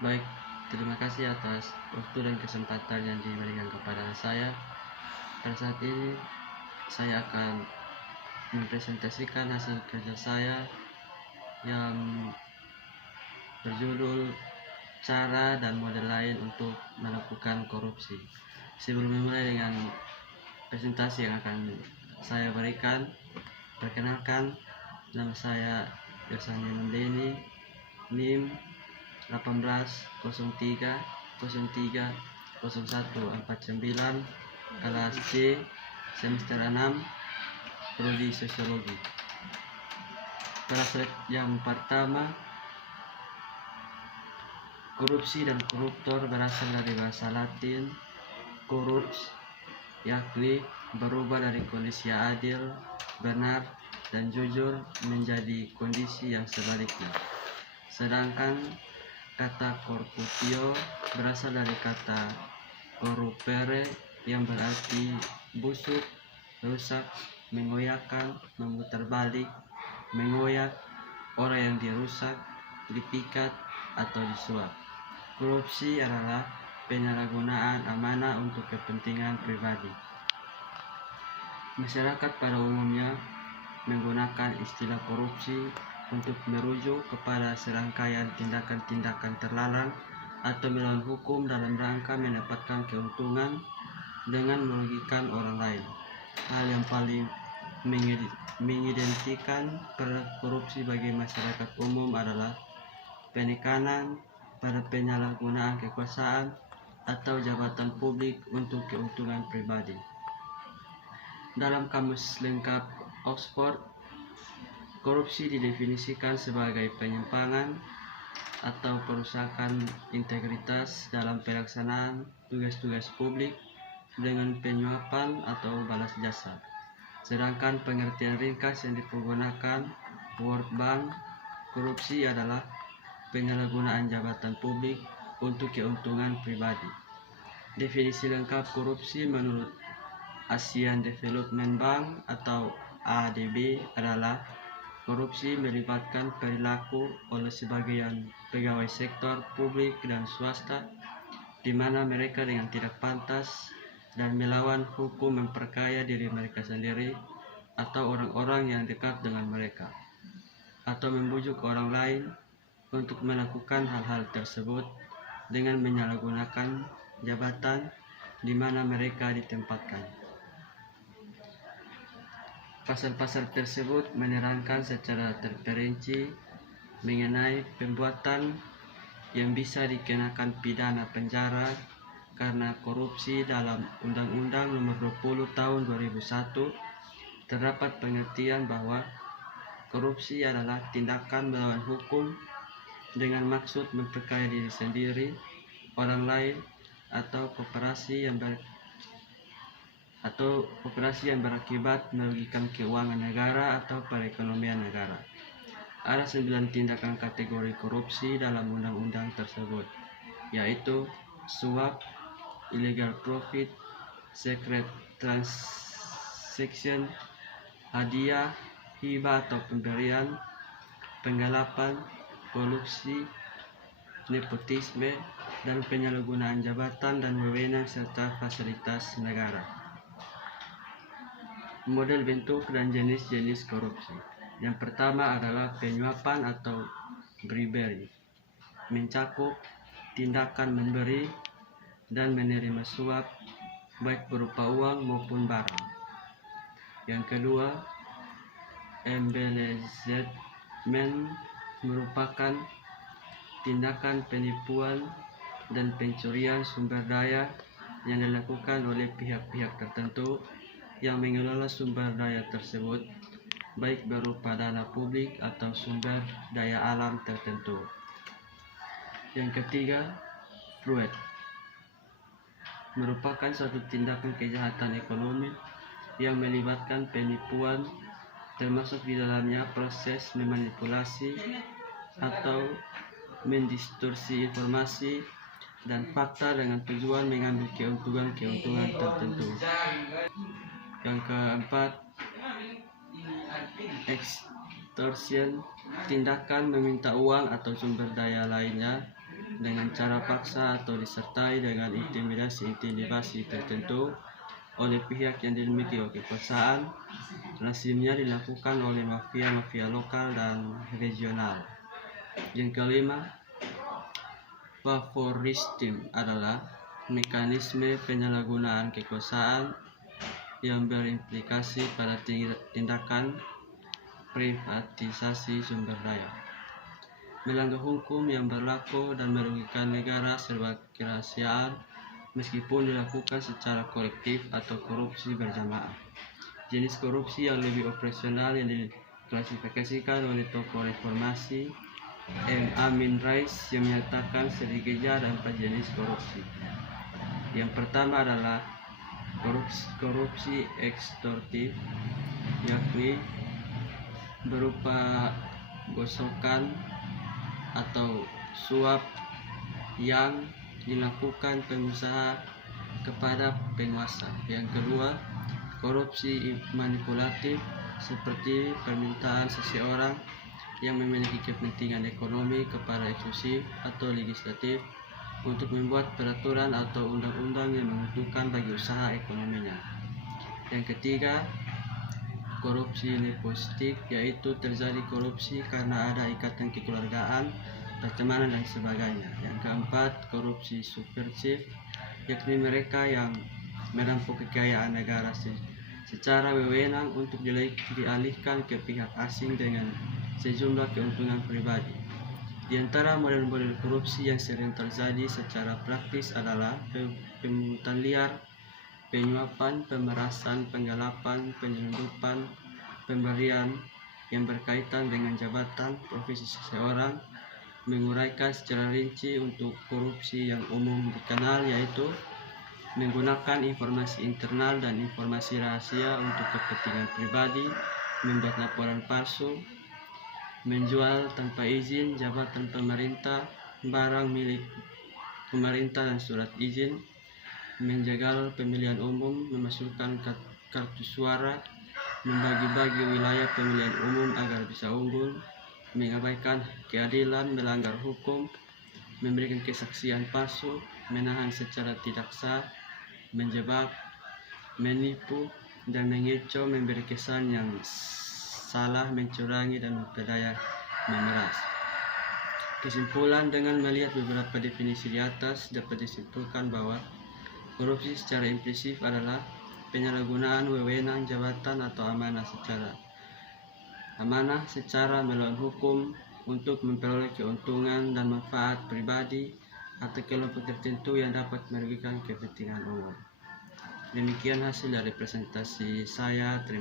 Baik, terima kasih atas waktu dan kesempatan yang diberikan kepada saya. Pada saat ini saya akan mempresentasikan hasil kerja saya yang berjudul cara dan model lain untuk melakukan korupsi. Sebelum memulai dengan presentasi yang akan saya berikan, perkenalkan, nama saya Yosanjeno Denny, NIM 1803030149, kelas C, semester 6, prodi sosiologi. Pada slide yang pertama, korupsi dan koruptor berasal dari bahasa Latin corrupts, yakni berubah dari kondisi adil, benar, dan jujur menjadi kondisi yang sebaliknya. Sedangkan kata corruptio berasal dari kata corrupere yang berarti busuk, rusak, mengoyakkan, memutar balik, mengoyak, orang yang dirusak, dipikat, atau disuap. Korupsi adalah penyalahgunaan amanah untuk kepentingan pribadi. Masyarakat pada umumnya menggunakan istilah korupsi untuk merujuk kepada serangkaian tindakan-tindakan terlarang atau melawan hukum dalam rangka mendapatkan keuntungan dengan merugikan orang lain. Hal yang paling mengidentikan korupsi bagi masyarakat umum adalah penekanan pada penyalahgunaan kekuasaan atau jabatan publik untuk keuntungan pribadi. Dalam kamus lengkap Oxford, korupsi didefinisikan sebagai penyimpangan atau perusakan integritas dalam pelaksanaan tugas-tugas publik dengan penyuapan atau balas jasa. Sedangkan pengertian ringkas yang dipergunakan World Bank, korupsi adalah penyalahgunaan jabatan publik untuk keuntungan pribadi. Definisi lengkap korupsi menurut Asian Development Bank atau ADB adalah korupsi melibatkan perilaku oleh sebagian pegawai sektor publik dan swasta di mana mereka dengan tidak pantas dan melawan hukum memperkaya diri mereka sendiri atau orang-orang yang dekat dengan mereka, atau membujuk orang lain untuk melakukan hal-hal tersebut dengan menyalahgunakan jabatan di mana mereka ditempatkan. Pasal-pasal tersebut menerangkan secara terperinci mengenai perbuatan yang bisa dikenakan pidana penjara karena korupsi. Dalam Undang-Undang Nomor 20 Tahun 2001 terdapat pengertian bahwa korupsi adalah tindakan melawan hukum dengan maksud memperkaya diri sendiri, orang lain, atau koperasi yang berakibat merugikan keuangan negara atau perekonomian negara. Ada 9 tindakan kategori korupsi dalam undang-undang tersebut, yaitu suap, illegal profit, secret transaction, hadiah, hibah atau pemberian, penggelapan, kolusi, nepotisme, dan penyalahgunaan jabatan dan wewenang serta fasilitas negara. Model bentuk dan jenis-jenis korupsi. Yang pertama adalah penyuapan atau bribery, mencakup tindakan memberi dan menerima suap baik berupa uang maupun barang. Yang kedua, embezzlement, merupakan tindakan penipuan dan pencurian sumber daya yang dilakukan oleh pihak-pihak tertentu yang mengelola sumber daya tersebut, baik berupa dana publik atau sumber daya alam tertentu. Yang ketiga, fraud, merupakan suatu tindakan kejahatan ekonomi yang melibatkan penipuan, termasuk di dalamnya proses memanipulasi atau mendistorsi informasi dan fakta dengan tujuan mengambil keuntungan tertentu. Yang keempat, extortion, tindakan meminta uang atau sumber daya lainnya dengan cara paksa atau disertai dengan intimidasi tertentu oleh pihak yang dimiliki kekuasaan. Lazimnya dilakukan oleh mafia-mafia lokal dan regional. Yang kelima, favoristim adalah mekanisme penyalahgunaan kekuasaan yang berimplikasi pada tindakan privatisasi sumber daya, melanggar hukum yang berlaku dan merugikan negara serba kerahasiaan meskipun dilakukan secara kolektif atau korupsi berjamaah. Jenis korupsi yang lebih operasional yang diklasifikasikan oleh tokoh reformasi M. Amin Rais yang menyatakan sedikitnya ada 4 jenis korupsi. Yang pertama adalah korupsi ekstorsif, yakni berupa gosokan atau suap yang dilakukan pengusaha kepada penguasa. Yang kedua, korupsi manipulatif, seperti permintaan seseorang yang memiliki kepentingan ekonomi kepada eksekutif atau legislatif untuk membuat peraturan atau undang-undang yang menguntungkan bagi usaha ekonominya. Yang ketiga, korupsi nepotistik, yaitu terjadi korupsi karena ada ikatan kekeluargaan, pertemanan dan sebagainya. Yang keempat, korupsi subversif, yakni mereka yang merampok kekayaan negara secara wewenang untuk dialihkan ke pihak asing dengan sejumlah keuntungan pribadi. Di antara model-model korupsi yang sering terjadi secara praktis adalah pemungutan liar, penyuapan, pemerasan, penggelapan, penyelundupan, pemberian yang berkaitan dengan jabatan profesi seseorang, menguraikan secara rinci untuk korupsi yang umum dikenal, yaitu menggunakan informasi internal dan informasi rahasia untuk kepentingan pribadi, membuat laporan palsu, menjual tanpa izin jabatan pemerintah, barang milik pemerintah dan surat izin, menjegal pemilihan umum, memasukkan kartu suara, membagi-bagi wilayah pemilihan umum agar bisa unggul, mengabaikan keadilan, melanggar hukum, memberikan kesaksian palsu, menahan secara tidak sah, menjebak, menipu, dan mengecoh, memberi kesan yang salah, mencurangi, dan memperdaya memeras. Kesimpulan, dengan melihat beberapa definisi di atas, dapat disimpulkan bahwa korupsi secara implisit adalah penyalahgunaan wewenang jabatan atau amanah secara melawan hukum untuk memperoleh keuntungan dan manfaat pribadi atau kelompok tertentu yang dapat merugikan kepentingan umum. Demikian hasil dari presentasi saya. Terima